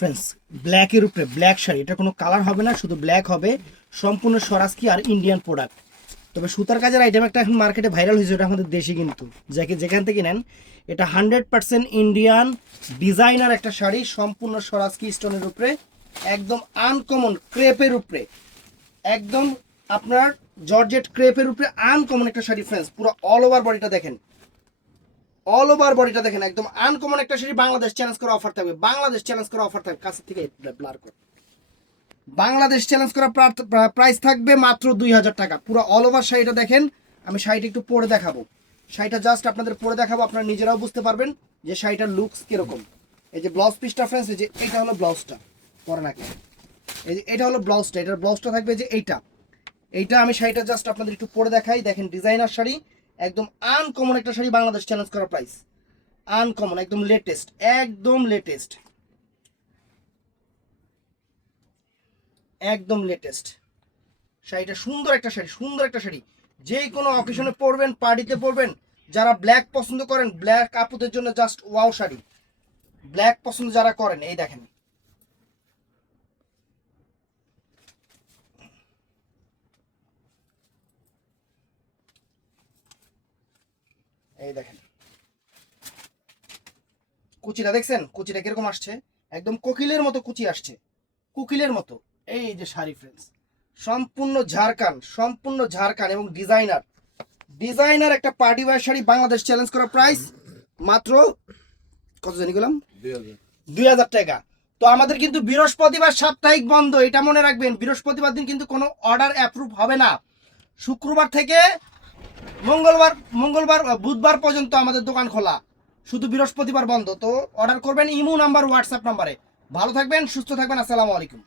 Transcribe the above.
Friends, ব্ল্যাকের উপরে black sari, এটা কোনো কালার হবে না, শুধু ব্ল্যাক হবে, সম্পূর্ণ স্বরাজকি আর ইন্ডিয়ান প্রোডাক্ট। তবে সুতার কাজের আইটেম একটা এখন মার্কেটে ভাইরাল হয়েছে, ওটা আমাদের দেশি, কিন্তু যেখান থেকে নেন এটা 100% ইন্ডিয়ান ডিজাইনার একটা শাড়ি, সম্পূর্ণ স্বরাজকি স্টোনের উপরে, একদম আনকমন ক্রেপের উপরে, একদম আপনার জর্জেট ক্রেপের উপরে আনকমন একটা শাড়ি ফ্রেন্ডস। পুরো অল ওভার বডিটা দেখেন, অল ওভার বডিটা দেখেন, একদম আনকমন একটা শাড়ি। বাংলাদেশ চ্যালেঞ্জ করা অফার থাকবে, বাংলাদেশ চ্যালেঞ্জ করা অফার থাকবে, কাছে থেকে ব্লার করে, বাংলাদেশ চ্যালেঞ্জ করা প্রাইস থাকবে মাত্র 2000 টাকা। পুরো অল ওভার শাড়িটা দেখেন, আমি শাড়িটা একটু পরে দেখাবো, শাড়িটা জাস্ট আপনাদের পরে দেখাবো, আপনারা নিজেরাও বুঝতে পারবেন যে শাড়িটার লুকস কিরকম। এই যে ব্লাউজ পিসটা ফ্রেন্ডস, এই যে এইটা হলো ব্লাউজটা, পরে নাকি এই যে এটা হলো ব্লাউজটা, এটার ব্লাউজটা থাকবে যে এইটা আমি শাড়িটা জাস্ট আপনাদের একটু পরে দেখাই। দেখেন ডিজাইনার শাড়ি, একদম আনকমন একটা শাড়ি, বাংলাদেশ চ্যালেঞ্জ করা প্রাইস, আনকমন, একদম লেটেস্ট, একদম লেটেস্ট, একদম লেটেস্ট শাড়িটা। সুন্দর একটা শাড়ি, সুন্দর একটা শাড়ি, যে কোনো অকেশনে পরবেন, পার্টিতে পরবেন। যারা ব্ল্যাক পছন্দ করেন, ব্ল্যাক আপুদের জন্য জাস্ট ওয়াও শাড়ি। ব্ল্যাক পছন্দ যারা করেন, এই দেখেন, এই দেখেন কুচিটা দেখছেন, কুচিটা কিরকম আসছে, একদম কোকিলের মতো কুচি আসছে, কোকিলের মতো। এই যে শাড়ি ফ্রেন্ডস, সম্পূর্ণ ঝাড়খান, সম্পূর্ণ ঝাড়খান এবং ডিজাইনার, ডিজাইনার একটা party wear sari, Bangladesh challenge করা প্রাইস মাত্র কত জানি গেলাম 2000 টাকা। তো আমাদের কিন্তু বৃহস্পতিবার সাপ্তাহিক বন্ধ, এটা মনে রাখবেন। বৃহস্পতিবার দিন কিন্তু কোনো অর্ডার অ্যাপ্রুভ হবে না। শুক্রবার থেকে মঙ্গলবার বুধবার পর্যন্ত আমাদের দোকান খোলা, শুধু বৃহস্পতিবার বন্ধ। তো অর্ডার করবেন ইমো নাম্বার, হোয়াটসঅ্যাপ নাম্বারে। ভালো থাকবেন, সুস্থ থাকবেন, আসসালামু আলাইকুম।